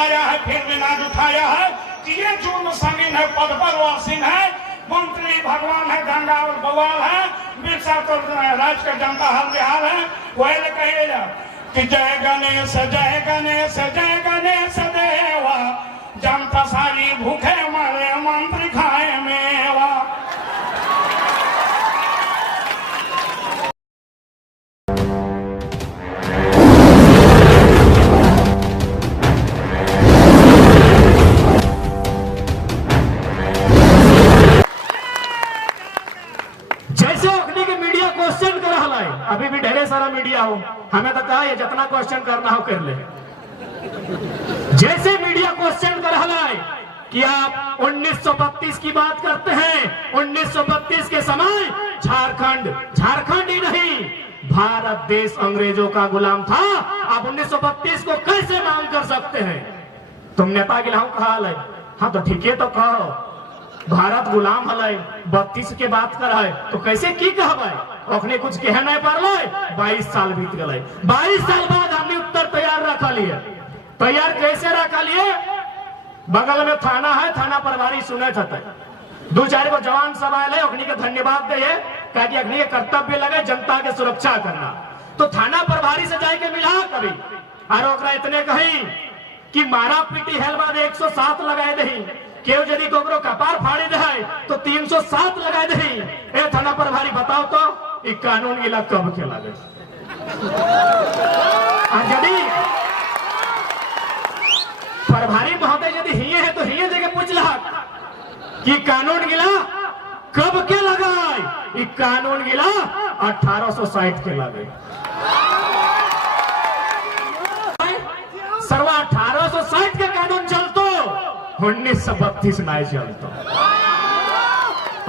पाया है फिर भी नाज उठाया है कि ये जून समीन है पद पर वासीन है, मंत्री भगवान है, गंगा और बवाल है, बिरसा तो राज का जनता हाल बेहाल है। वही कहेगा कि जय गणेश जय गणेश जय गणेश देवा, जनता सारी भूखे मरे मंत्री खाए मेवा। अभी भी ढेरे सारा मीडिया हो, हमें तो कहा ये जितना क्वेश्चन करना हो कर ले। जैसे मीडिया क्वेश्चन कर रहा है कि आप 1932 की बात करते हैं, 1932 के समय झारखंड ही नहीं भारत देश अंग्रेजों का गुलाम था, आप 1932 को कैसे मांग कर सकते हैं? तुम नेता गिलाऊ कहा है, हाँ तो ठीक है, तो कहो भारत गुलाम हल 32 के बात कर है तो कैसे की कहबे? अखने कुछ कह नहीं पार, 22 साल बीत गए। 22 साल बाद हमने उत्तर तैयार रखा लिए। तैयार कैसे रखा लिए? बगल में थाना है, थाना प्रभारी सुने थे, 2-4 को जवान सब आए, अखनी के धन्यवाद दे कि अखनी के कर्तव्य लगे जनता के सुरक्षा करना। तो थाना प्रभारी से जाके मिला कभी और इतने कही कि मारा पीटी हेल बाद 107 लगाए दही, केव यदि कोकरो कपार फाड़ी दे तो 307 लगाए दही। ए थाना प्रभारी बताओ तो ये कानून गिला कब के लागे? यदि प्रभारी महोदय यदि हिये है तो हिये जगह पूछ ला कि कानून गिला कब के लगा? ये कानून गिला 1860 के लगे। सर्वा 1860 के कानून चलतो, 1932 नहीं चलतो।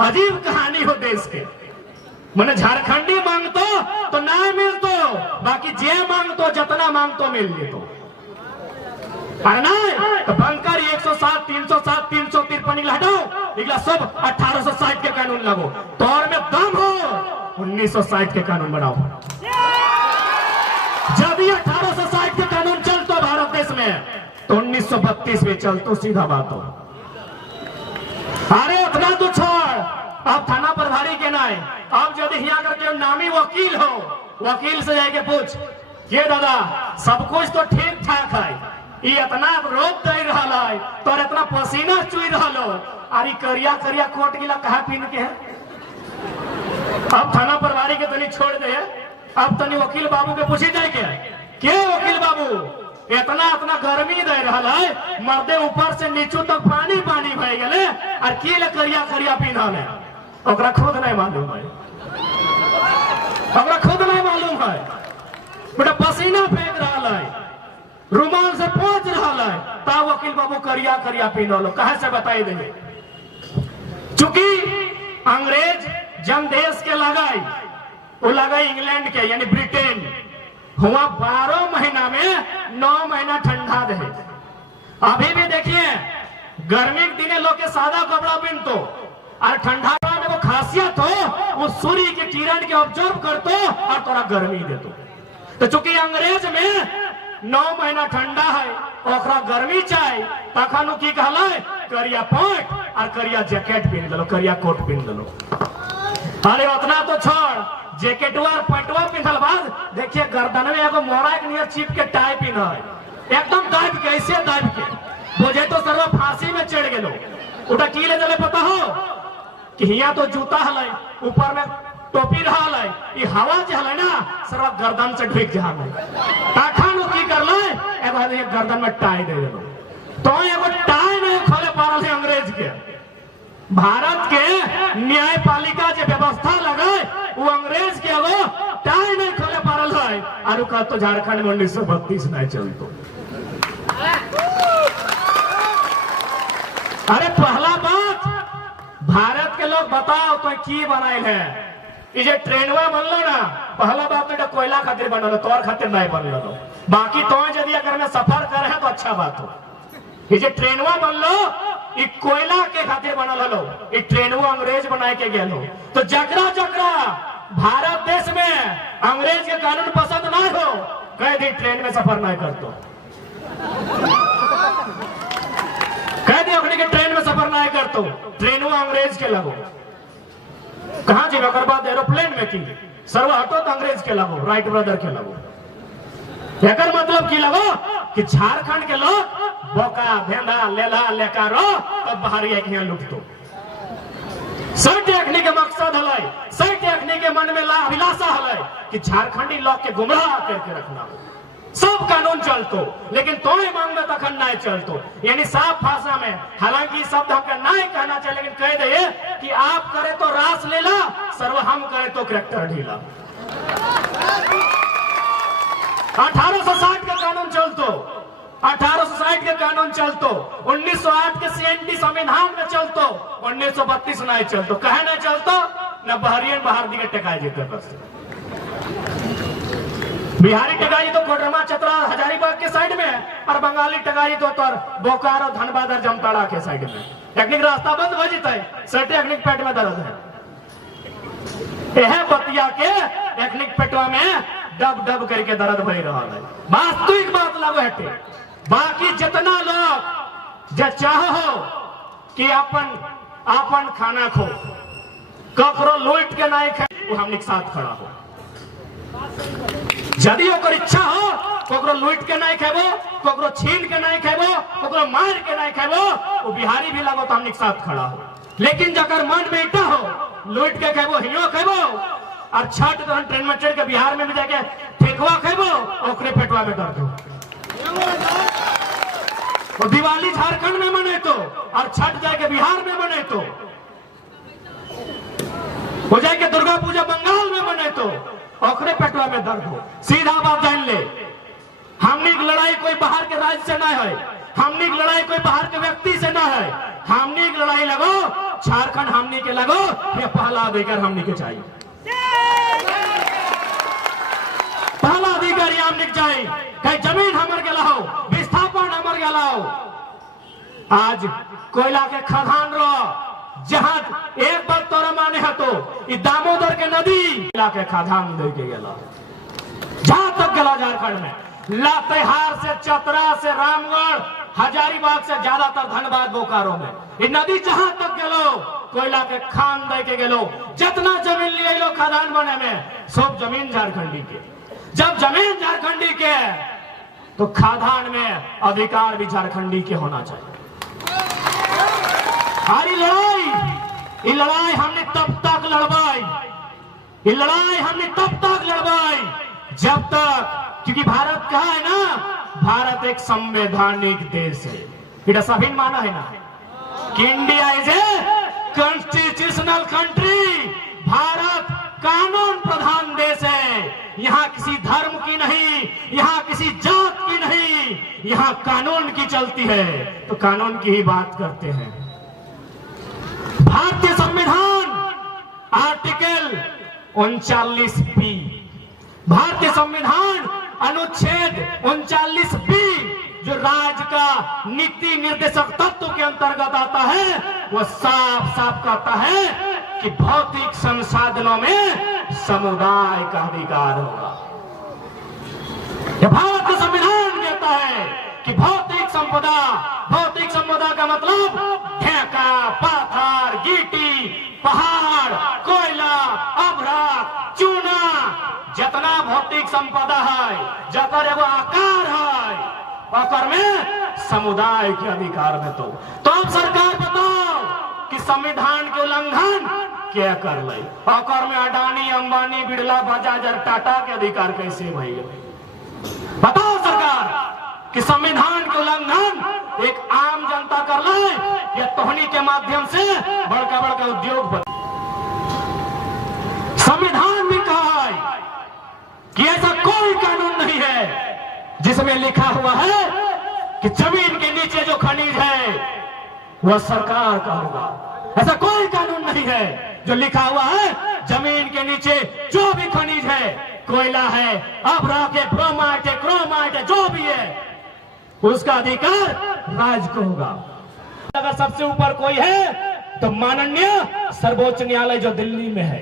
अजीब कहानी हो देश के। मैंने झारखंडी मांगतो तो नहीं मिलतो, बाकी जे मांगतो जितना मांगतो मिल जेतो। तो बंकर 107, 307, 353 हटाओ, इगला सब 1860 के कानून लगो। तौर में दम हो 1960 के कानून बनाओ। जब ये 1860 के कानून चलतो भारत देश में तो 1932 में चलतो, सीधा बात हो। अरे उतना तो छोड़, अब थाना प्रभारी के नाय, अब यदि यहाँ करके नामी वकील हो, वकील से जाके पूछ ये दादा सब कुछ तो ठीक ठाक है, ये इतना रोक दे रहा है तो इतना पसीना चुई रहा लो, अरे करिया करिया कोट गिला कहा पीन के है? अब थाना प्रभारी के तनी छोड़ दे, अब तनी वकील बाबू के पूछी जाए के वकील बाबू इतना गर्मी दे रहा है, मर्दे ऊपर से नीचू तक पानी भय गए और की करिया करिया पीना है? ओकरा खुद नहीं मालूम है, ओकरा खुद नहीं मालूम है। बेटा पसीना फेंक रहा है, रुमाल से पोंछ रहा है, ता वकील बाबू करिया करिया पीना लो, कहे से बताई देंगे। चूंकि अंग्रेज जन देश के लगाई, वो लगाई इंग्लैंड के यानी ब्रिटेन, हुआ 12 महीना में 9 महीना ठंडा दे। अभी भी देखिए गर्मी के दिने लोग के सादा कपड़ा पहन तो, और ठंडा में वो खासियत हो वो सूर्य के किरण के ऑब्जर्व करतो और थोड़ा गर्मी देतो। तो चूंकि अंग्रेज में 9 महीना ठंडा है, ओकरा गर्मी चाहे, तखनु की कहला करिया पैंट और करिया जैकेट पहन लो, करिया कोट पहन लो। अरे उतना तो छोड़, जैकेटवा और पैंटवा पिन्हल बाद देखिए गर्दन में एगो मोरा एक नियर चिप के टाई पिन्हा है, एकदम दाब के, ऐसे दाब के बोझे तो सर्व फांसी में चढ़ गेलो। उठा की ले चले पता हो कि हिया तो जूता हलै, ऊपर में टोपी रहा है, ये हवा जो है ना सर्व गर्दन से ढक जा ताखानु की कर ले, एगो गर्दन में टाई दे देलो। तो एगो टाई नहीं खोले पारल है अंग्रेज के। भारत के न्यायपालिका जो व्यवस्था लगे वो अंग्रेज के वो टाई नहीं खोले पारल है, और का तो झारखंड में 1932 नहीं चलतो। अरे पहला बात भारत के लोग बताओ तो की बनाए है, ये ट्रेनवा बनलो ना, पहला बात तो कोयला खातिर बनलो, तोर खातिर नहीं बनलो। बाकी तो यदि अगर में सफर करे है तो अच्छा बात हो। ये ट्रेनवा बनलो ये कोयला के खातिर बनल हलो, ये ट्रेनवा अंग्रेज बनाए के गेलो। तो जकरा जकरा भारत देश में अंग्रेज के कानून पसंद ना हो, कह दी ट्रेन में सफर नहीं करतो। करतो ट्रेनों अंग्रेज के लगो कहाँ जी ओकर बाद एरोप्लेन में की सर्व हटो तो अंग्रेज के लगो राइट ब्रदर के लगो एकर मतलब की लगो कि झारखंड के लोग बोका भेंदा लेला लेकारो तब बाहर यहाँ लुटतो सही टेकनी के मकसद हलै सही टेकनी के मन में अभिलाषा हलै कि झारखंडी लोग के गुमराह करके रखना सब कानून चलतो लेकिन तोय मांग में तखन नहीं चलतो यानी साफ भाषा में हालांकि शब्द हमके नहीं कहना चाहिए लेकिन कह दे कि आप करे तो रास लेला सर्व हम करे तो करेक्टर ढीला 1860 का कानून चलतो 1860 के कानून चलतो 1908 के सीएनटी संविधान में चलतो 1932 नहीं चलतो कहे नहीं चलतो न बहरियन बाहर दिखे टेकाई जीते बस बिहारी टगाई तो कोडरमा चतरा हजारीबाग के साइड में और बंगाली टगाई तो बोकारो धनबाद और जमताड़ा के साइड में टेक्निक रास्ता बंद हो जाता है सर टेक्निक पेट में दर्द है यह बतिया के टेक्निक पेटवा में डब डब करके दर्द बह रहा है वास्तविक बात लागू हटे बाकी जितना लोग जो चाहो कि अपन खाना खो ककरो लूट के नहीं खाए वो हमने साथ खड़ा हो यदि ओकर इच्छा हो ककरो लूट के नहीं खेबो ककरो छीन के नहीं खेबो ककरो मार के नहीं खेबो वो बिहारी भी लगो तो हमने साथ खड़ा हो लेकिन जकर मन में इच्छा हो लूट के खेबो हियो खेबो और छठ तो ट्रेन में चढ़ के बिहार में भी जाके ठेकुआ खेबो ओकरे पेटवा में दर्द हो वो दिवाली झारखंड में मने तो और छठ जाके बिहार में बने तो हो जाके दुर्गा पूजा बंगाल में बने तो ओकरे पेटवा में दर्द हो सीधा बात जान ले हमनी की लड़ाई कोई बाहर के राज्य से ना है हमनी की लड़ाई कोई बाहर के व्यक्ति से ना है हमनी की लड़ाई लगो झारखंड हमनी के लगो ये पहला अधिकार हमनी के चाहिए पहला अधिकार हमनी के चाहिए कहीं जमीन हमर के लाओ विस्थापन हमर के लाओ आज कोयला के खदान रो जहां एक बात तोरा माने है तो दामोदर के नदी के खदान दे के गेला जहां तक गला झारखंड में लातेहार से चतरा से रामगढ़ हजारीबाग से ज्यादातर धनबाद बोकारो में ये नदी जहां तक गेलो कोयला के खान दे के गेलो जितना जमीन लिए लो खदान बने में सब जमीन झारखंडी के जब जमीन झारखंडी के तो खदान में अधिकार भी झारखंडी के होना चाहिए हरी लड़ाई लड़ाई हमने तब तक लड़वाई ये लड़ाई हमने तब तक लड़वाई जब तक क्योंकि भारत कहा है ना भारत एक संवैधानिक देश है इधर सभी माना है ना कि India is a constitutional country Bharat कानून प्रधान देश है यहाँ किसी धर्म की नहीं यहाँ किसी जात की नहीं यहाँ कानून की चलती है तो कानून की ही बात करते हैं भारतीय संविधान आर्टिकल 39B भारतीय संविधान अनुच्छेद 39B जो राज्य का नीति निर्देशक तत्व के अंतर्गत आता है वह साफ साफ कहता है कि भौतिक संसाधनों में समुदाय का अधिकार होगा यह भारतीय संविधान कहता है कि भौतिक संपदा का मतलब ढेका पाथर गिट्टी पहाड़ कोयला अभ्रक चूना जितना भौतिक संपदा है जकर एगो आकार है ओकर में समुदाय के अधिकार में तो अब सरकार बताओ कि संविधान के उल्लंघन क्या कर ले ओकर में अडानी अंबानी बिड़ला बजाज और टाटा के अधिकार कैसे भाई बताओ सरकार कि संविधान के उल्लंघन एक आम जनता कर ले या तोहनी के माध्यम से बड़का बड़का उद्योग संविधान भी कहा है कि ऐसा कोई कानून नहीं है जिसमें लिखा हुआ है कि जमीन के नीचे जो खनिज है वह सरकार का होगा ऐसा कोई कानून नहीं है जो लिखा हुआ है जमीन के नीचे जो भी खनिज है कोयला है अभ्रक है ब्रोमाइट है क्रोमाइट है जो भी है उसका अधिकार राज्य को होगा अगर सबसे ऊपर कोई है तो माननीय सर्वोच्च न्यायालय जो दिल्ली में है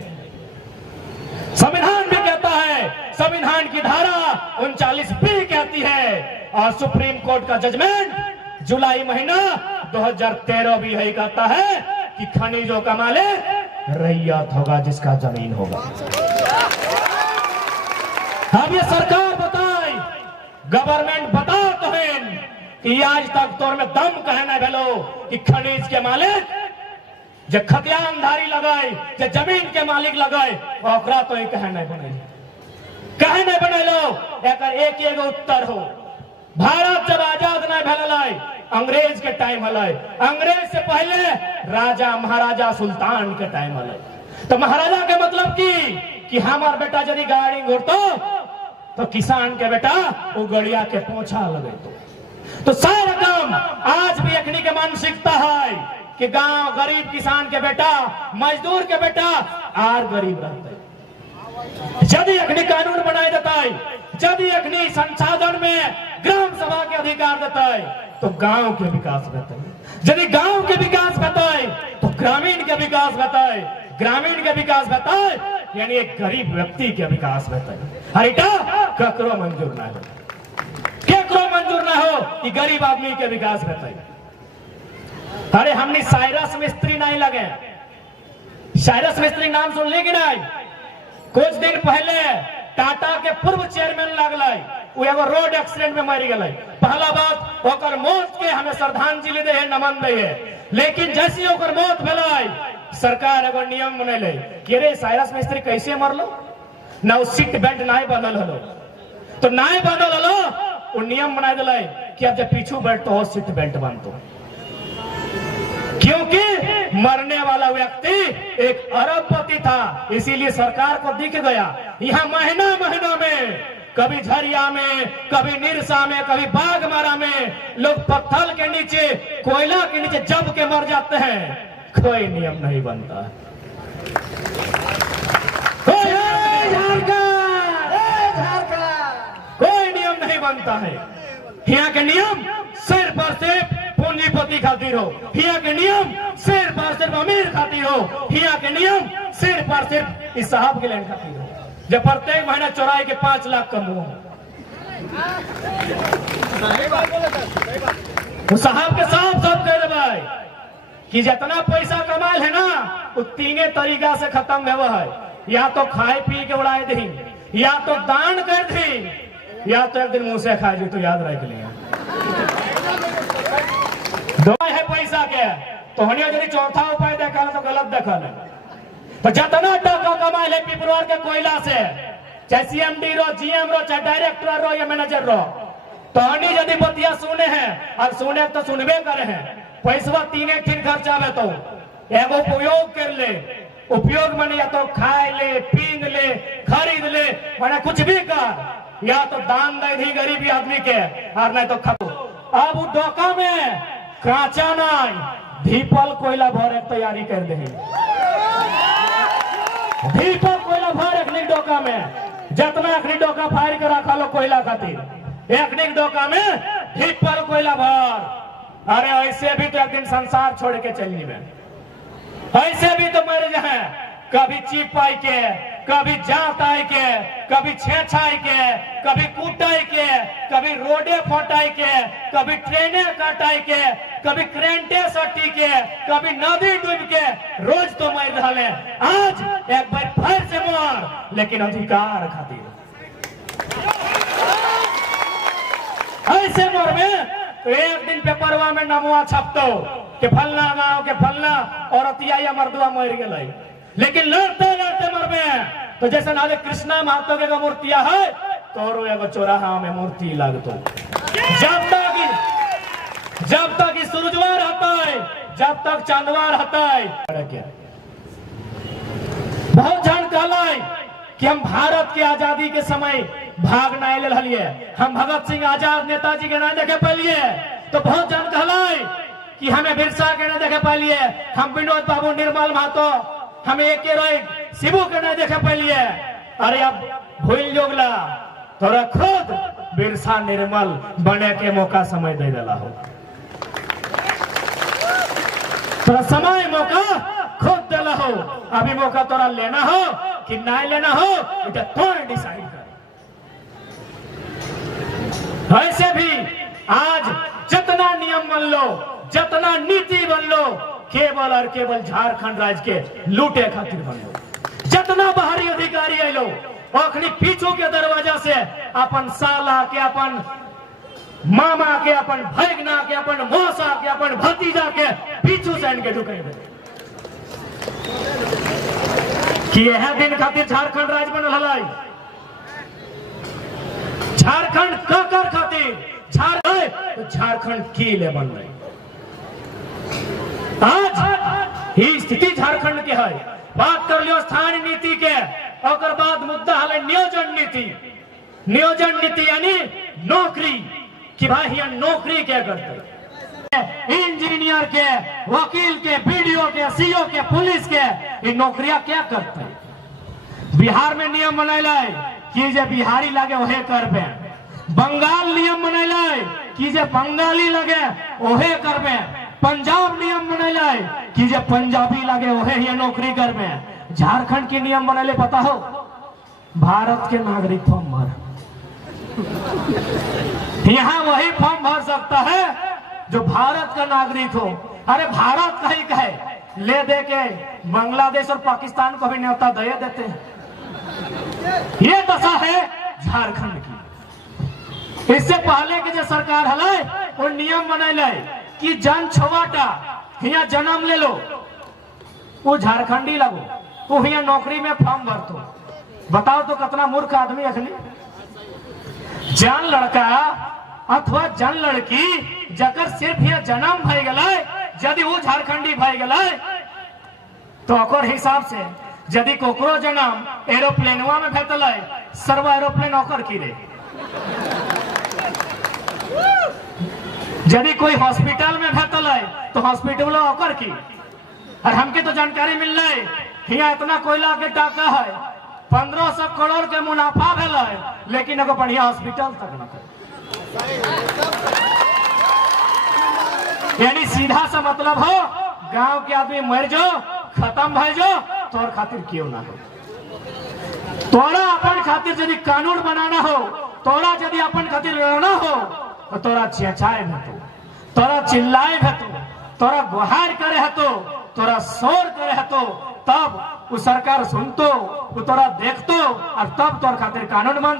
संविधान भी कहता है संविधान की धारा 39B कहती है और सुप्रीम कोर्ट का जजमेंट जुलाई महीना 2013 भी यही कहता है कि खनिजों का मालिक रैयत होगा, जिसका जमीन होगा। अब ये सरकार बताए, गवर्नमेंट बता तो है कि आज तक तोर में दम कहना भेलो कि खनिज के मालिक जो खतियानधारी लगाए, जो जमीन के मालिक लगाए, ओकरा तो ही कहे नहीं बनेलो। एक एगो उत्तर हो, भारत जब आजाद नहीं भेल, अंग्रेज के टाइम हल, अंग्रेज से पहले राजा महाराजा सुल्तान के टाइम हल। तो महाराजा के मतलब कि हमार बेटा यदि गाड़ी घुरतो तो किसान के बेटा वो गड़िया के पोछा लगे। तो सारा काम आज भी अखनी के मानसिकता है कि गांव गरीब किसान के बेटा, मजदूर के बेटा आर गरीब रहते। यदि अखनी कानून बनाए देता है, यदि अखनी संसाधन में ग्राम सभा के अधिकार देता है, तो गांव के विकास होता है। यदि गांव के विकास होता है तो ग्रामीण के विकास होता है, ग्रामीण के विकास होता है यानी एक गरीब व्यक्ति के विकास होता है। हरिटा ककरो मंजूर ना हो, केकरो मंजूर ना हो कि गरीब आदमी के विकास होता है। अरे हमने साइरस मिस्त्री नहीं लगे, साइरस मिस्त्री नाम सुन ली कि नहीं? कुछ दिन पहले टाटा के पूर्व चेयरमैन लगल, वो एगो रोड एक्सीडेंट में मर गए। पहला बात ओकर मौत के हमें श्रद्धांजलि दे, नमन दे। लेकिन जैसे ओकर मौत भेल, सरकार एगो नियम बनैले कि रे साइरस मिस्त्री कैसे मरलो ना, वो सीट बेल्ट नहीं बंधल हलो, तो नहीं बंधल हलो, वो नियम बना दिले कि अब जब पीछू बैठतो हो सीट बेल्ट बांधतो, क्योंकि मरने वाला व्यक्ति एक अरबपति था। इसीलिए सरकार को दिख गया यहाँ महीना में, कभी झरिया में, कभी निरसा में, कभी बागमारा में लोग पत्थर के नीचे, कोयला के नीचे जब के मर जाते हैं। कोई नियम नहीं बनता, कोई नियम नहीं बनता है। यहाँ के नियम सिर्फ और सिर्फ पूंजीपति खातिर हो, यहाँ के नियम सिर्फ और सिर्फ अमीर खातिर हो, यहाँ के नियम सिर्फ और सिर्फ इस साहब के लिए खातिर हो जो प्रत्येक महीना चौराहे के 5 लाख कम हो। साहब के साफ साफ कह दे कि जितना पैसा कमाल है ना, वो 3 तरीका से खत्म हुआ है। या तो खाए पी के उड़ाए दी, या तो दान कर दी, या तो एक दिन मुंह से खा जी। तो याद रख लिया, दो है पैसा के। तो हनिया यदि चौथा उपाय देखा तो गलत देखा है। तो जितना टका कमाए है पिपरवार के कोयला से, चाहे CMD रो, GM रो, चाहे डायरेक्टर रो या मैनेजर रो, तो हनी यदि बतिया सुने हैं और सुने तो सुनबे करे हैं। पैसा 3 ठीक खर्चा में तो एगो उपयोग कर ले, उपयोग में या तो खाए ले, पीन ले, खरीद ले, मैंने कुछ भी कर, या तो दान दे दी गरीबी आदमी के, और नहीं तो खो। अब वो डोका में कांचा नहीं, धीपल कोयला भरे तैयारी कर दे, धीपल कोयला भर एक डोका में, जितना एक डोका फायर के रखा लो कोयला खातिर, एक डोका में धीपल कोयला भर। अरे ऐसे भी तो एक दिन संसार छोड़ के चलनी में, ऐसे भी तो मर जाए, कभी चिप आई के, कभी जात आई के, कभी छेछाई के, कभी कूटाई के, कभी रोडे फटाई के, कभी ट्रेने काटाई के, कभी करेंटे सटी के, कभी नदी डूब के, रोज तो मर रहा है। आज एक बार फिर से मार, लेकिन अधिकार खातिर ऐसे मर में। तो एक दिन पेपरवा में नमवा छपतो कि फलना गांव के फलना औरतिया या मर्दवा मर गए, लेकिन लड़ते लड़ते मर में। तो जैसे नाले कृष्णा महतो के मूर्तिया है, तो एगो चौराहा में मूर्ति लगतो। जब तक सूरजवा रहता है, जब तक चांदवा रहता है। बहुत जान कहला कि हम भारत की आजादी के समय भाग नहीं ले लिए, हम भगत सिंह आजाद नेताजी के ना देखे पालिए। तो बहुत जान कहला कि हमें बिरसा के ना देखे पालिए, हम विनोद बाबू, निर्मल महतो, हमें एक शिबू के ना देखे पालिए। अरे अब भूल जोगला, थोड़ा खुद बिरसा निर्मल बने के मौका समय दे दिला हो, थोड़ा समय मौका खुद दिला हो। अभी मौका तोरा लेना हो कि नहीं लेना हो, इधर तो डिसाइड कर। ऐसे भी आज जितना नियम मान लो, जितना नीति बनलो केवल और केवल झारखंड राज्य के लूटे खातिर बनलो। जितना बाहरी अधिकारी आइलो अखनी पीछू के दरवाजा से अपन साला के, अपन मामा के, अपन भैगना के, अपन मौसा के, अपन भतीजा के पीछू से इनके ढुके दे कि यह दिन खातिर झारखंड राज्य बनल हलाई। झारखंड ककर खातिर झारखंड की ले बन रही। आज ही स्थिति झारखंड के है। बात कर लियो स्थानीय नीति के, और बाद मुद्दा है नियोजन नीति। नियोजन नीति यानी नौकरी कि भाई यहाँ नौकरी क्या करते, इंजीनियर के, वकील के, बीडीओ के, सीओ के, पुलिस के, ये नौकरियां क्या करते हैं। बिहार में नियम बनैला कि जे बिहारी लगे वहे करबे। बंगाल नियम बनैला कि जे बंगाली लगे वहे करबे। पंजाब नियम बनैला कि जे पंजाबी लगे वहे ही नौकरी करबे। झारखंड के नियम बनैले पता हो, भारत के नागरिक फॉर्म भर, यहाँ वही फॉर्म भर सकता है जो भारत का नागरिक हो। अरे भारत का ही कहे ले दे के बांग्लादेश और पाकिस्तान को भी न्योता दे देते हैं। ये दशा है झारखंड की। इससे पहले की जो सरकार है वो नियम बनैले कि जन छुआटा यहाँ जन्म ले लो वो झारखंडी लगो, वो यहाँ नौकरी में फॉर्म भरतो। बताओ तो कितना मूर्ख आदमी अखनी। जन लड़का अथवा जन लड़की जकर सिर्फ यह जन्म भय गए, यदि वो झारखंडी भय गए तो ओकर हिसाब से यदि कोकरो जन्म एरोप्लेनवा में भेटल सर्व एरोप्लेन ओकर की रे। यदि कोई हॉस्पिटल में भेटल तो हॉस्पिटल ओकर की। और हमके तो जानकारी मिल रही यहाँ इतना कोयला के टाका है, 1500 करोड़ के मुनाफा भेल, लेकिन एगो बढ़िया हॉस्पिटल तक न कर। यानी सीधा सा मतलब हो गांव के आदमी मर जाओ, खत्म भय जाओ, तोर खातिर क्यों ना हो। तोरा अपन खातिर यदि कानून बनाना हो, तोरा यदि अपन खातिर लड़ना हो तो तोरा चेचाए भेतो, तोरा चिल्लाए भेतो, तोरा गुहार करे हतो, तोरा शोर करे हतो, तब वो सरकार सुनतो, वो तोरा देखतो और तब तोर खातिर कानून बन।